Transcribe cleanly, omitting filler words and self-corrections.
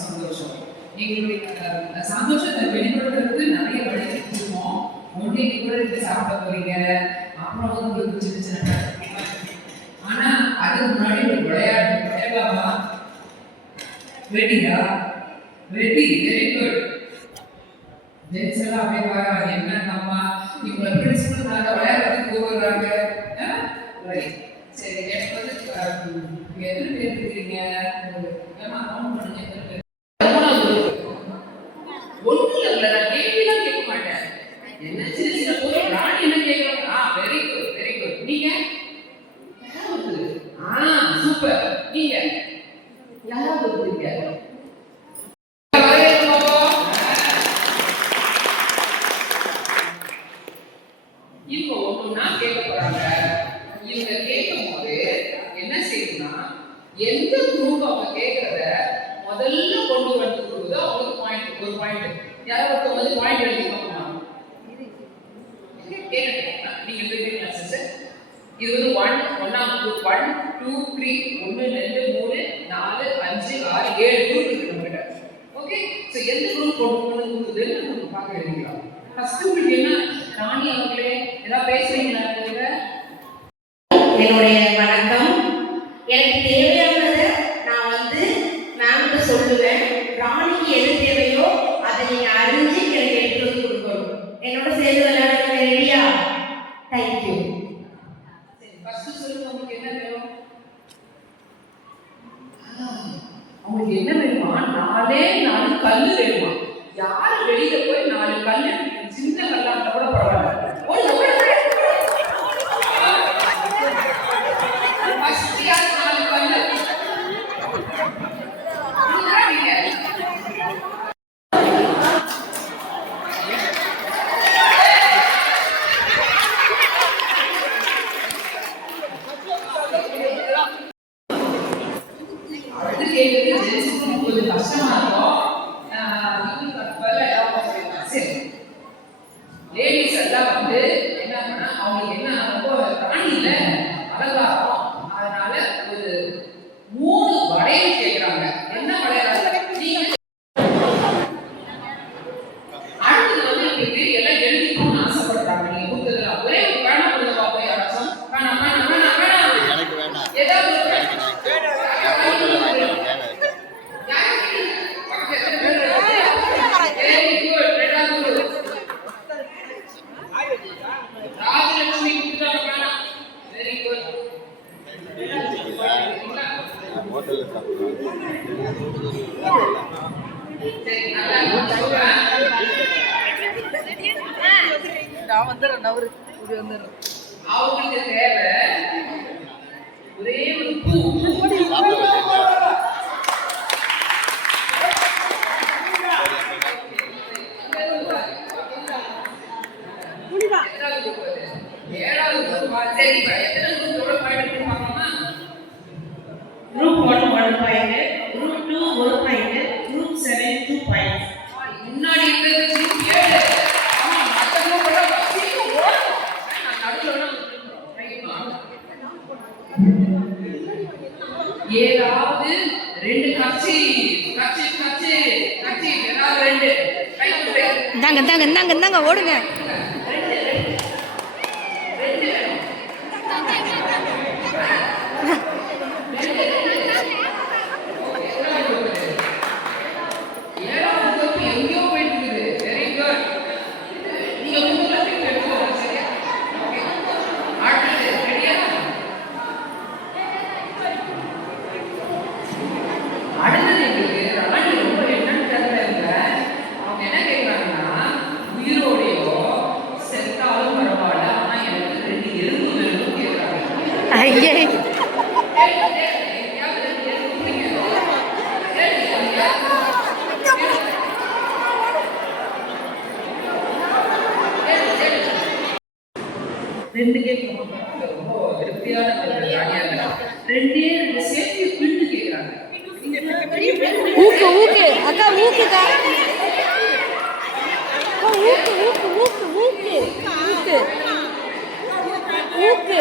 சந்தோஷம். எங்களுடைய சந்தோஷத்தை வெளிப்படுத்துறதுக்கு நிறைய வழி வச்சிருக்கோம். ஒன்று கூட சாப்பிட போறீங்க, அப்புறம் உங்களுக்கு சின்ன சின்ன, ஆனா அதுக்கு முன்னாடி ஒரு விளையாட்டு விளையாடலாமா? ரெடியா? Ready, very good. ஜென்ஸ் எல்லாம் அப்படியே பாருங்க, என்ன நம்ம இவங்க பிரின்சிபல் நாங்க விளையாடுறதுக்கு கூறுறாங்க. ரைட், சரி. எனக்கு வந்து எத்தனை பேர் இருக்கீங்க? ஏமா கவுண்ட் பண்ணுங்க. ஒன்றும் இல்லை, நான் கேள்விலாம் கேட்க மாட்டேன். என்ன சின்ன சின்ன பொருள் ராணி என்ன கேட்கணும்? Very good, very good. நீங்க சூப்பர். நீங்க யாராவது இருக்கீங்க? இவங்க ஒண்ணுன்னா கேட்க போறாங்க. இவங்க கேட்கும் போது என்ன செய்யணும்னா, எந்த குரூப் அவங்க கேட்கறத முதல்ல கொண்டு வந்து கொடுக்குதோ அவங்களுக்கு பாயிண்ட், ஒரு பாயிண்ட். யாராவது வந்து பாயிண்ட் எழுதி பார்க்கணும். நீங்க எழுதுறீங்களா சார்? இது வந்து 1 2 3 1 2 3 4 5 6 7 குரூப் இருக்கு நம்மகிட்ட. ஓகே, சோ எந்த குரூப் கொண்டு வந்து கொடுக்குதுன்னு நம்ம பார்க்க எழுதிக்கலாம். ஃபர்ஸ்ட் உங்களுக்கு என்ன, ராணி அவங்களே ஏதாவது பேசுறீங்களா? என்னுடைய வணக்கம். எனக்கு தேவையானதை நான் வந்து மேம்கிட்ட சொல்லுவேன். ராணிக்கு எது தேவையோ அதை நீங்க அறிஞ்சு எனக்கு எடுத்து வந்து கொடுக்கணும். என்னோட சேர்ந்து விளையாடுங்க. ரெடியா? தேங்க்யூ. சரி, ஃபர்ஸ்ட் சொல்லுங்க, உங்களுக்கு என்ன வேணும்? உங்களுக்கு என்ன வேணுமா? 4 கல்லு வேணுமா? யாரு வெளியில போய் 4 கல்லு, சின்ன கல்லா இருந்தா கூட பரவாயில்ல, கொஞ்சம் கஷ்டமா இருக்கும். லேடிஸ் எல்லாம் வந்து என்னன்னா, அவங்களுக்கு என்ன ரொம்ப ராணியில அலங்காரம், அதனால ஒரு 3 வளையல் கேட்கிறாங்க. என்ன வளையல்? அடுத்தது வந்து இப்படி எல்லாம் எழுதிக்கணும்னு ஆசைப்படுறாங்க. நீங்க கொடுத்ததுல ஒரே ஒரு பேனா கொடுங்க பாப்போம். யாராச்சும் பேனா பேனா பேனா பேனா எனக்கு வேண்டாம். ஏதாவது நான் வந்துடுறேன். அவங்களுக்கு தேவை ஒரே ஒரு பூ. Group 1 1 point, Group 2 1 point, Group 7 2 points. முன்னாடி இருக்கிறது group 7. ஆமா, மத்த group எல்லாம் சீக்கிரம் ஓடணும். நான் நடுவுல ஏதாவது 2 கட்சி ஏதாவது 2 கை கொடுங்க. இந்தாங்க ஓடுங்க. ரெண்டு கேட்கணும். ரொம்ப திருப்தியான ராணியா இருக்கலாம். 2 சேர்த்து பின்னு கேட்குறாங்க. ஊக்கு அக்கா, ஊக்குக்கா, ஊக்கு.